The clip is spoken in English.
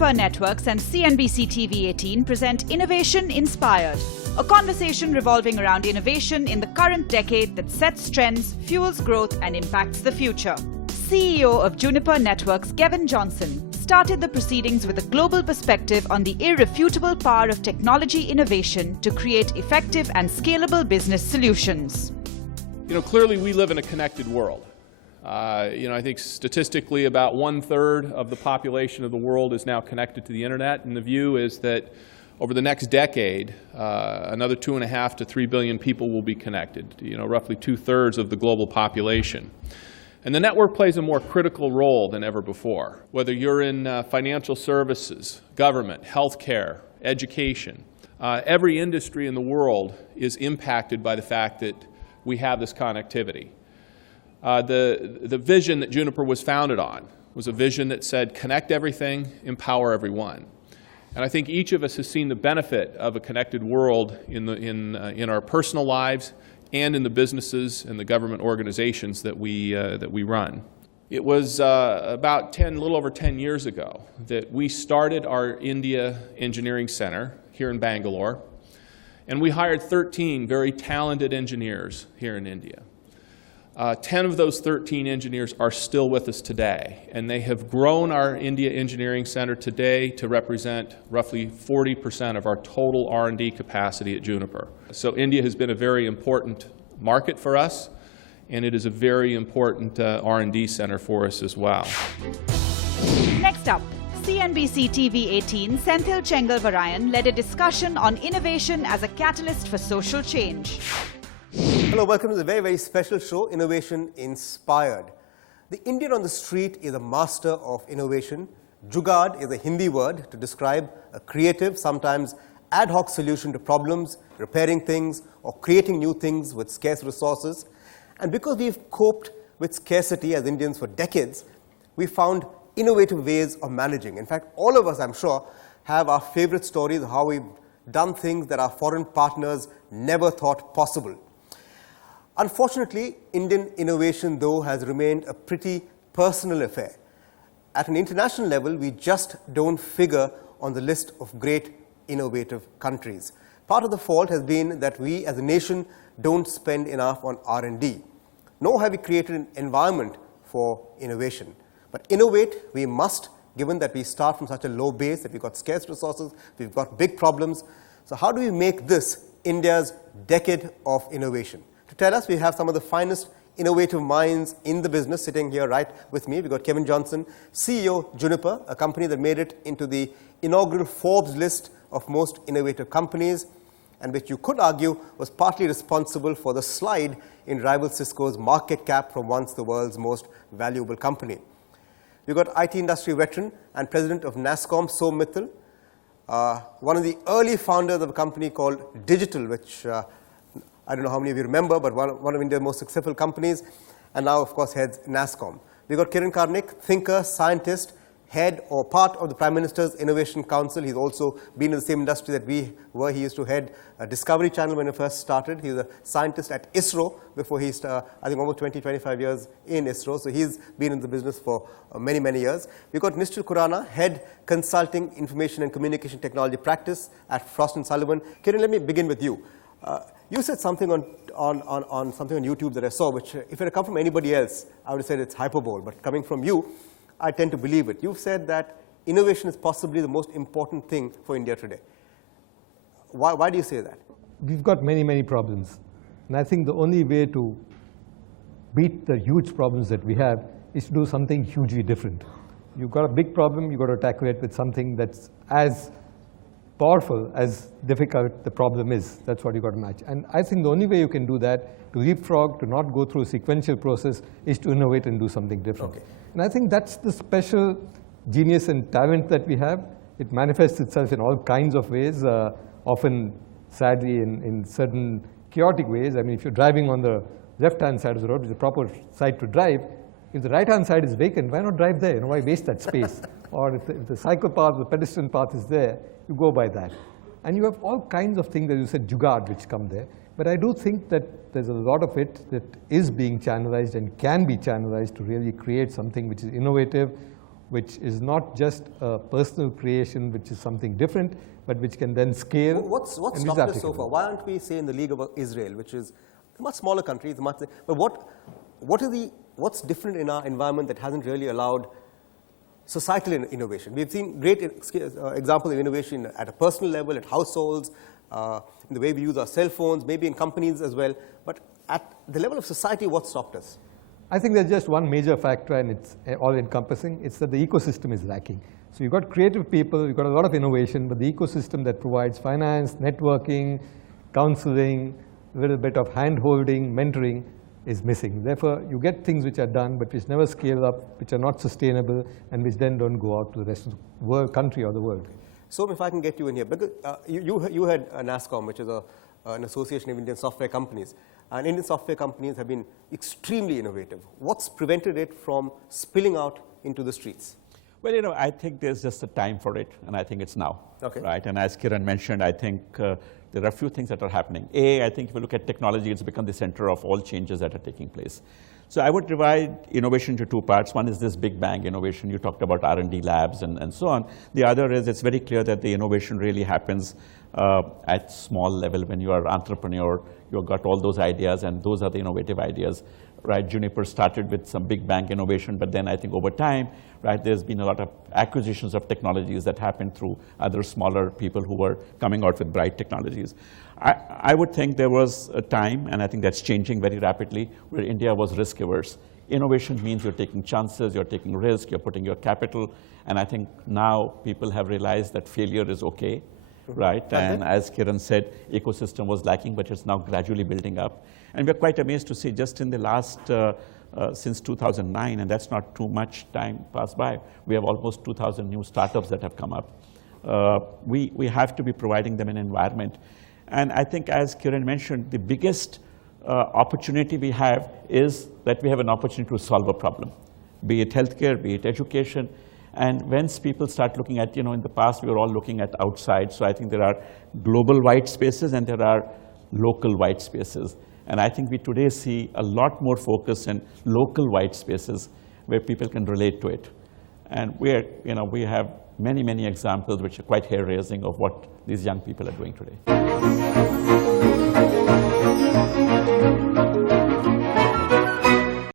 Juniper Networks and CNBC TV18 present Innovation Inspired, a conversation revolving around innovation in the current decade that sets trends, fuels growth and impacts the future. CEO of Juniper Networks, Kevin Johnson, started the proceedings with a global perspective on the irrefutable power of technology innovation to create effective and scalable business solutions. Clearly we live in a connected world. I think statistically about 1/3 of the population of the world is now connected to the internet, and the view is that over the next decade, another 2.5 to 3 billion people will be connected, roughly 2/3 of the global population. And the network plays a more critical role than ever before. Whether you're in financial services, government, healthcare, education, every industry in the world is impacted by the fact that we have this connectivity. The vision that Juniper was founded on was a vision that said, connect everything, empower everyone. And I think each of us has seen the benefit of a connected world in our personal lives and in the businesses and the government organizations that we run. It was a little over 10 years ago that we started our India Engineering Center here in Bangalore, and we hired 13 very talented engineers here in India. 10 of those 13 engineers are still with us today, and they have grown our India Engineering Center today to represent roughly 40% of our total R&D capacity at Juniper. So India has been a very important market for us, and it is a very important R&D center for us as well. Next up, CNBC TV18 Senthil Chengalvarayan led a discussion on innovation as a catalyst for social change. Hello, welcome to the very, very special show, Innovation Inspired. The Indian on the street is a master of innovation. Jugaad is a Hindi word to describe a creative, sometimes ad hoc solution to problems, repairing things, or creating new things with scarce resources. And because we've coped with scarcity as Indians for decades, we found innovative ways of managing. In fact, all of us, I'm sure, have our favorite stories of how we've done things that our foreign partners never thought possible. Unfortunately, Indian innovation, though, has remained a pretty personal affair. At an international level, we just don't figure on the list of great innovative countries. Part of the fault has been that we as a nation don't spend enough on R&D, nor have we created an environment for innovation. But innovate we must, given that we start from such a low base, that we've got scarce resources, we've got big problems. So how do we make this India's decade of innovation? To tell us, we have some of the finest innovative minds in the business sitting here right with me. We've got Kevin Johnson, CEO Juniper, a company that made it into the inaugural Forbes list of most innovative companies, and which you could argue was partly responsible for the slide in rival Cisco's market cap from once the world's most valuable company. We've got IT industry veteran and president of NASSCOM, So Mittal, one of the early founders of a company called Digital, which I don't know how many of you remember, but one of India's most successful companies, and now, of course, heads NASSCOM. We've got Kiran Karnik, thinker, scientist, head or part of the Prime Minister's Innovation Council. He's also been in the same industry that we were. He used to head Discovery Channel when he first started. He was a scientist at ISRO before he started, I think, almost 20-25 years in ISRO. So he's been in the business for many, many years. We've got Nishchal Khurana, head Consulting, Information and Communication Technology Practice at Frost & Sullivan. Kiran, let me begin with you. You said something on something on YouTube that I saw, which if it had come from anybody else, I would have said it's hyperbole. But coming from you, I tend to believe it. You've said that innovation is possibly the most important thing for India today. Why do you say that? We've got many, many problems. And I think the only way to beat the huge problems that we have is to do something hugely different. You've got a big problem, you've got to tackle it with something that's as powerful as difficult the problem is. That's what you've got to match. And I think the only way you can do that, to leapfrog, to not go through a sequential process, is to innovate and do something different. Okay. And I think that's the special genius and talent that we have. It manifests itself in all kinds of ways, often, sadly, in certain chaotic ways. I mean, if you're driving on the left-hand side of the road, which is the proper side to drive, if the right-hand side is vacant, why not drive there? Why waste that space? Or if the cycle path, the pedestrian path is there, you go by that. And you have all kinds of things, as you said, jugaad, which come there. But I do think that there's a lot of it that is being channelized and can be channelized to really create something which is innovative, which is not just a personal creation, which is something different, but which can then scale. What's and is stopped us so applicable. far? Why aren't we, say, in the League of Israel, which is a much smaller country, but what's different in our environment that hasn't really allowed societal innovation? We've seen great examples of innovation at a personal level, at households, in the way we use our cell phones, maybe in companies as well. But at the level of society, what stopped us? I think there's just one major factor, and it's all-encompassing. It's that the ecosystem is lacking. So you've got creative people, you've got a lot of innovation, but the ecosystem that provides finance, networking, counseling, a little bit of hand-holding, mentoring is missing. Therefore, you get things which are done, but which never scale up, which are not sustainable, and which then don't go out to the rest of the world, country or the world. So if I can get you in here, because you had NASSCOM, which is an association of Indian software companies, and Indian software companies have been extremely innovative. What's prevented it from spilling out into the streets? Well, I think there's just a time for it, and I think it's now. Okay. Right? And as Kiran mentioned, I think there are a few things that are happening. I think if you look at technology, it's become the center of all changes that are taking place. So I would divide innovation into two parts. One is this big bang innovation. You talked about R&D labs and so on. The other is it's very clear that the innovation really happens at small level when you are an entrepreneur. You've got all those ideas, and those are the innovative ideas. Right? Juniper started with some big bang innovation, but then I think over time, right, there's been a lot of acquisitions of technologies that happened through other smaller people who were coming out with bright technologies. I would think there was a time, and I think that's changing very rapidly, where India was risk averse. Innovation means you're taking chances, you're taking risk, you're putting your capital, and I think now people have realized that failure is okay, right? And as Kiran said, ecosystem was lacking, but it's now gradually building up. And we're quite amazed to see just in the last, since 2009, and that's not too much time passed by, we have almost 2,000 new startups that have come up. We have to be providing them an environment. And I think, as Kiran mentioned, the biggest opportunity we have is that we have an opportunity to solve a problem, be it healthcare, be it education. And once people start looking at, in the past, we were all looking at outside. So I think there are global white spaces and there are local white spaces. And I think we today see a lot more focus in local white spaces where people can relate to it. And we have many, many examples which are quite hair-raising of what these young people are doing today.